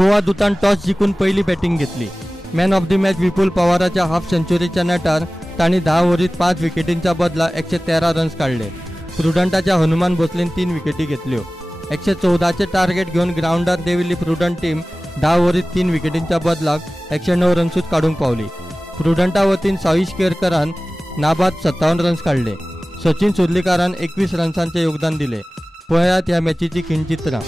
Goa दुतान toss जिंकून पहिली batting घेतली। Man of the match Vipul पवाराच्या हाफ सेंचुरीच्या नेटार ताणी 10 ओव्हरीत 5 विकेटींच्या बदला 113 रन्स काढले। प्रुडंटाच्या हनुमान भोसलेन 3 विकेटी घेतल्यो। 114चे टार्गेट घेऊन ग्राउंडार देविल्ली प्रुडंट टीम 10 ओव्हरीत 3 विकेटींच्या बदलाक 109 रन्सूच काढूंक पावली। प्रुडंटा वतीन साईश केरकरान नाबाद 57 रन्स काढले। सचिन सुर्लीकारान 21 रन्सांचे योगदान दिले। पळयात ह्या मॅचीची खिणचित्रां।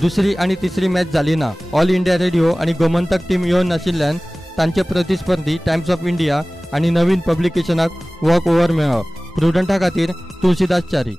दुसरी आणि तिसरी मॅच झाली ना। ऑल इंडिया रेडिओ आणि गोमंतक टीम येवन नाशिल्ल्यान तांचे प्रतिस्पर्धी टाइम्स ऑफ इंडिया आणि नवीन पब्लिकेशनाक वॉक ओव्हर मेळ्ळो। प्रुडंटा खातीर तुळशीदास च्यारी।